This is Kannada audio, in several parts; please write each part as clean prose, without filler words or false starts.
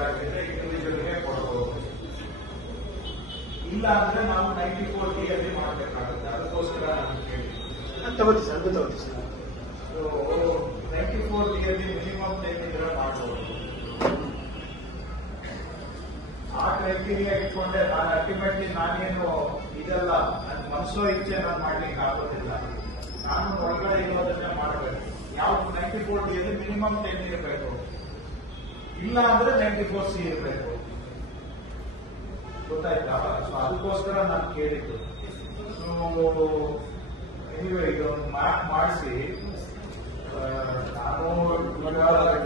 ಆಗಿದ್ರೆ ಇಂಡಿವಿಜುವಲ್ಗೆ ಕೊಡಬಹುದು. ಇಲ್ಲ ಅಂದ್ರೆ ನಾವು 94D ಅಲ್ಲಿ ಮಾಡಬೇಕಾಗುತ್ತೆ. ಅದಕ್ಕೋಸ್ಕರ ನಾನು ಕೇಳಿ ತಗೋತಿ ಸರ್, ಅದು ತಗೋತಿ ಸರ್. 94D ಅಲ್ಲಿ ಮಿನಿಮಮ್ 10 ಇದ್ರೆ ಮಾಡಬಹುದು. ಆ ಕ್ರೈಟೀರಿಯಾ ಇಟ್ಕೊಂಡೆ ನಾನು ಅಲ್ಟಿಮೇಟ್ಲಿ ನಾನೇನು ಇದೆಲ್ಲ ನನ್ನ ಮನಸ್ಸೋ ಇಚ್ಛೆ ನಾನು ಮಾಡ್ಲಿಕ್ಕೆ ಆಗೋದಿಲ್ಲ. ನಾನು ಒಳಗಡೆ ಇರೋದನ್ನ ಮಾಡಬೇಕು. ಯಾವ್ದು 94D ಅಲ್ಲಿ ಮಿನಿಮಮ್ 10 ಇರಬೇಕು, ಇಲ್ಲ ಅಂದ್ರೆ 94C ಇರಬೇಕು. ಗೊತ್ತಾಯ್ತಾ? ಸೊ ಅದಕ್ಕೋಸ್ಕರ ನಾನು ಕೇಳಿದ್ದು. ಸೊ ಎನಿವೆ ಇದೊಂದು ಮ್ಯಾಪ್ ಮಾಡಿಸಿ ನಾನು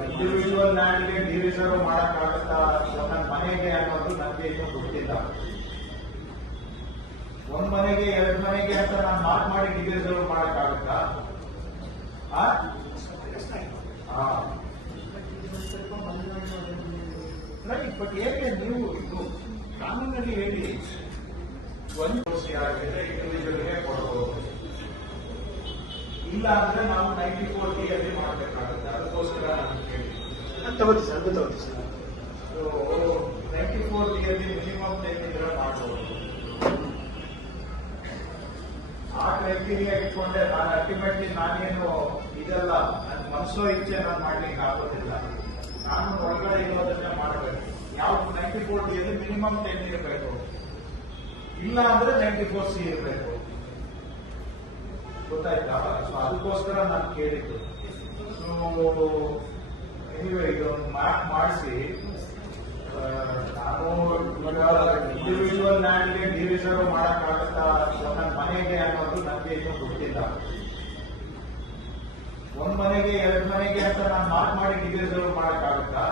ಇಂಡಿವಿಜುವಲ್ ಲ್ಯಾಂಡ್ಗೆ ಡಿರಿಸರ್ವ್ ಮಾಡಕ್ಕಾಗತ್ತಾ ನನ್ನ ಮನೆಗೆ ಅನ್ನೋದು ನನಗೆ ಇನ್ನೂ ಗೊತ್ತಿಲ್ಲ. ಒಂದ್ ಮನೆಗೆ 2 ಮನೆಗೆ ಅಂತ ನಾನು ಮಾರ್ಕ್ ಮಾಡಿ ಡಿರಿಸರ್ವ್ ಮಾಡಕ್ಕಾಗತ್ತಾ? ಬಟ್ ಹೇಗೆ ನೀವು ಇದು ಕಾನೂನಲ್ಲಿ ಹೇಳಿ ಒಂದು ಆಗಿದ್ರೆ ಇಂಡಿವಿಜುವಲ್ಗೆ ಕೊಡಬಹುದು. ಇಲ್ಲ ಅಂದ್ರೆ ನಾವು 94D ಅಲ್ಲಿ ಮಾಡಬೇಕಾಗುತ್ತೆ. ಅದಕ್ಕೋಸ್ಕರ ನಾನು ಕೇಳಿ ತಗೋತಿ ಸರ್, ಅದು ತಗೋತಿ ಸರ್. 94D ಅಲ್ಲಿ ಮಿನಿಮಮ್ 10 ಇದ್ರೆ ಮಾಡಬಹುದು. ಆ ಕ್ರೈಟೀರಿಯಾ ಇಟ್ಕೊಂಡೆ ನಾನು ಅಲ್ಟಿಮೇಟ್ಲಿ ನಾನೇನು ಇದೆಲ್ಲ ನನ್ನ ಮನಸ್ಸೋ ಇಚ್ಛೆ ನಾನು ಮಾಡ್ಲಿಕ್ಕೆ ಆಗೋದಿಲ್ಲ. ನಾನು ಒಳಗಡೆ ಇರೋದನ್ನ ಮಾಡಬೇಕು. ಯಾವ್ದು 94D ಅಲ್ಲಿ ಮಿನಿಮಮ್ 10 ಇರಬೇಕು, ಇಲ್ಲ ಅಂದ್ರೆ 94C ಇರಬೇಕು. ಗೊತ್ತಾಯ್ತಾ? ಸೊ ಅದಕ್ಕೋಸ್ಕರ ನಾನು ಕೇಳಿದ್ದು. ಸೊ ಎನಿವೆ ಇದೊಂದು ಮ್ಯಾಪ್ ಮಾಡಿಸಿ ನಾನು ಇಂಡಿವಿಜುವಲ್ ಲ್ಯಾಂಡ್ಗೆ ಡಿರಿಸರ್ವ್ ಮಾಡಕ್ಕಾಗತ್ತಾ ನನ್ನ ಮನೆಗೆ ಅನ್ನೋದು ನನಗೆ ಇನ್ನೂ ಗೊತ್ತಿಲ್ಲ. ಒಂದ್ ಮನೆಗೆ 2 ಮನೆಗೆ ಅಂತ ನಾನು ಮಾರ್ಕ್ ಮಾಡಿ ಡಿರಿಸರ್ವ್ ಮಾಡಕ್ಕಾಗತ್ತಾ?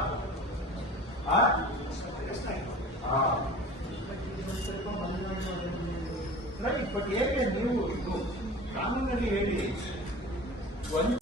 ಬಟ್ ಹೇಗೆ ನೀವು ಇದು ಕಾನೂನಲ್ಲಿ ಹೇಳಿ ಒಂದು